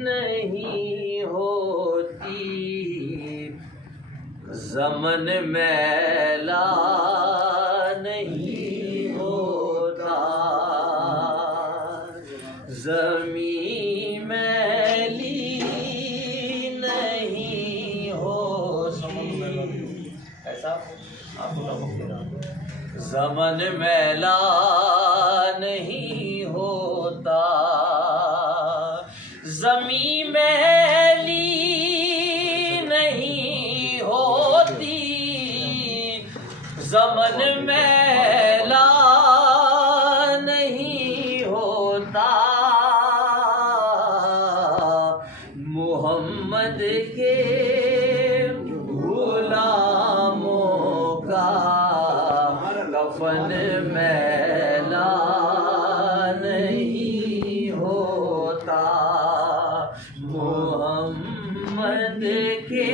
नहीं होती ज़मन मैला नहीं होता, ज़मीं मैली नहीं होती। ऐसा ज़मन मैला नहीं होता, ज़मीं मैली नहीं होती, ज़मन मैला नहीं होता। मोहम्मद के गुलामों का कफन मैला नहीं होता, मोहम्मद के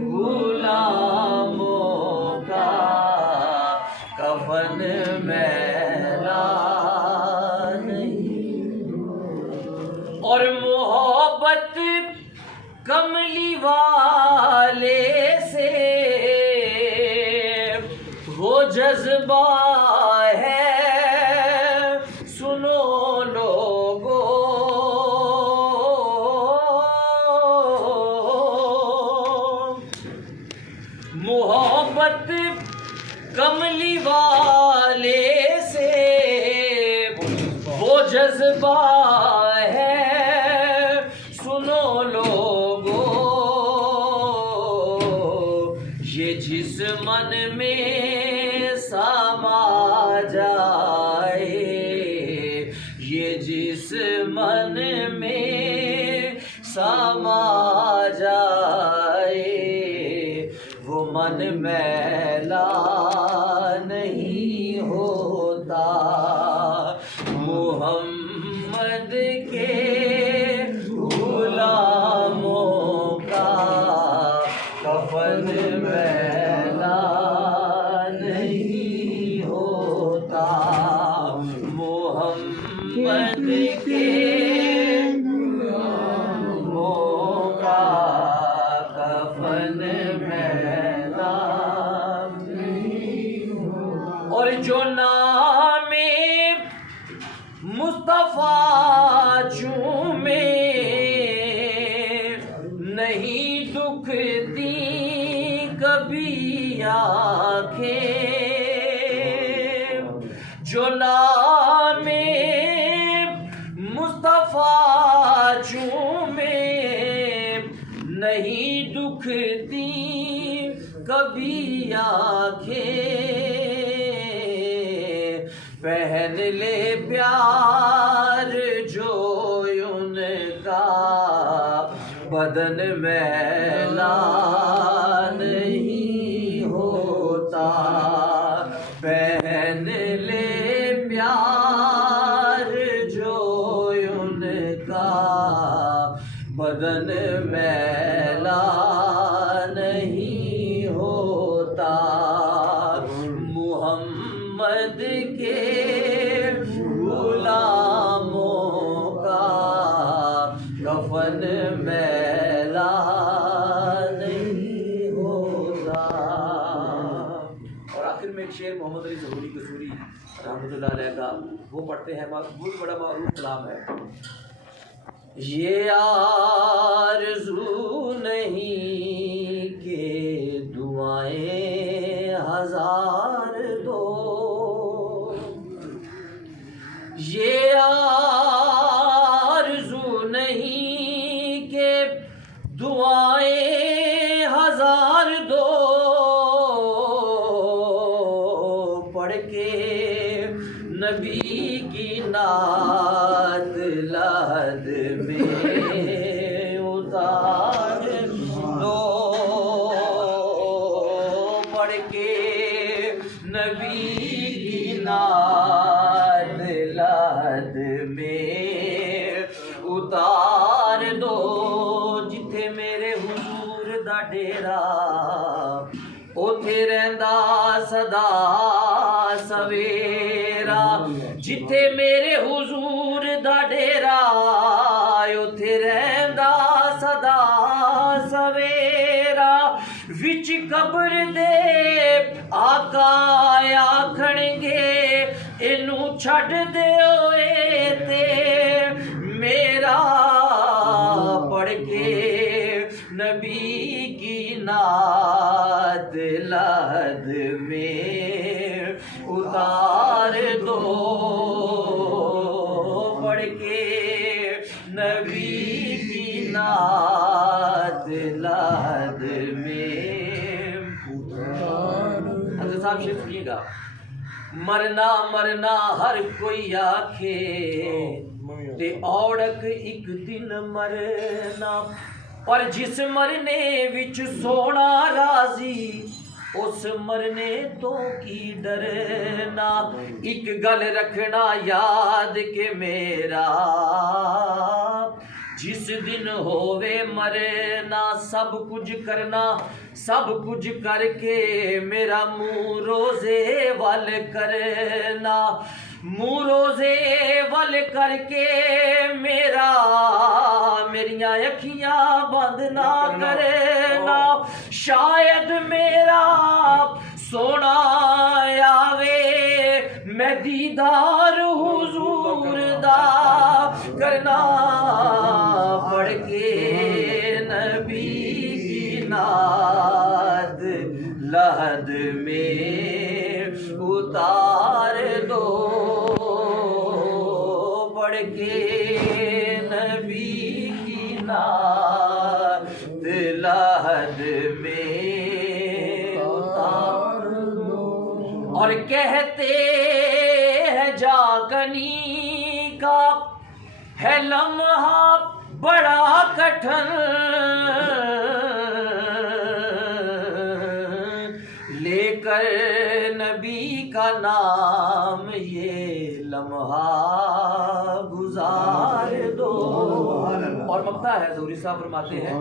गुलामों का कफन मैला नहीं। और मोहब्बत कमली वाले से वो जज्बा है, सुनो लोगो, मोहब्बत कमली वाले से वो जज्बा है, सुनो लोगो। ये जिस मन में समा जाए, ये जिस मन में समा जाए, वो मन मैला नहीं होता। मोहम्मद के गुलामों का कफन मैला नहीं होता, मोहम्मद के गुलामों का कफन मैला नहीं होता। और जो नामे मुस्तफा चूमे, नहीं दुखती कभी आँखें, जो नामे मुस्तफा चूमे, नहीं दुखती कभी आँखें। पहन ले प्यार जो उनका, बदन मैला नहीं होता। पहन ले प्यार जो उनका, बदन मैला नहीं होता। मोहम्मद के गुलामों का कफन मैला नहीं होता। और आखिर में एक शेर मोहम्मद अली ज़हूरी कसूरी रहमतुल्लाह अलैह का वो पढ़ते हैं, बहुत बड़ा मारूफ कलाम है। ये आरज़ू नहीं कि दुआएं हजार दो, ये आरज़ू नहीं कि दुआएं हजार दो, पढ़ के नबी की नात लहद में उतार दो, पढ़ के नबी की नात लहद में उतार दो। जिथे मेरे हुजूर दा डेरा, उथे रहंदा सदा सवेरा, जिथे मेरे हुजूर दा डेरा बिच कब्र दे आका आखणगे इनू छड़ दिओ ते मेरा पढ़ के नबी की नात लहद में उतार दो, पढ़ के नबी की नात लहद में उतार दो। हज़रत साहब शेर सुनिएगा, मरना मरना हर कोई आखे ते औड़क एक दिन मरना, पर जिस मरने विच सोना राजी उस मरने तो की डरना। एक गल रखना याद के मेरा जिस दिन होवे मरना, सब कुछ करना सब कुछ करके मेरा मुँह रोजे वल करना, मुँह रोजे वल करके मेरा मेरिया अखियां बंद ना करना। शायद मेरा सोना आवे मैं दीदार हुजूर दा करना, पढ़ के नबी की नात लहद में उतार दो, पढ़ के नबी की नात लहद में उतार दो। और कहते हैं जागनी का है लम्हा बड़ा कठिन, लेकर नबी का नाम ये लम्हा गुजार दो। और मक्ता है ज़हूरी साहब फरमाते हैं,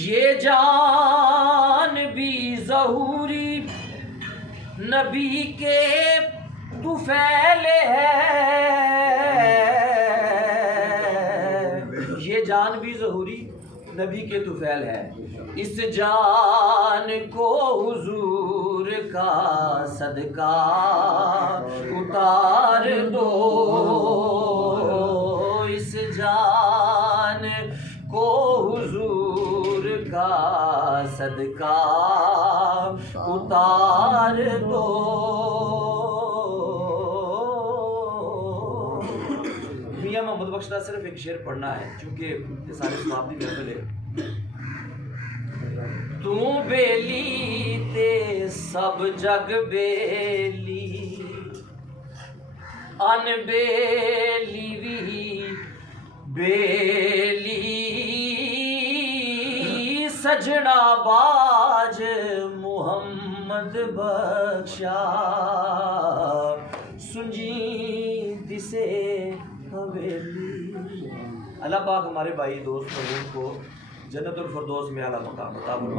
ये जान भी ज़हूरी नबी के तुफैल है, ये जान भी ज़हूरी नबी के तुफैल है। इस जान को हुजूर का सदका उतार दो, इस जान को हुजूर का सदका उतार दो। मियां मोहम्मद बख्श का सिर्फ एक शेर पढ़ना है क्योंकि ये सारे समाप्ति महफिल है। तू बेली ते सब जग बेली, अनबेली भी बेली, सजना बाज मुहम्मद बख्शा सुंजी दिसे हवेली। अल्लाह पाक हमारे भाई दोस्त को जन्नतुल फिरदौस में आला मकाम अता फरमाए।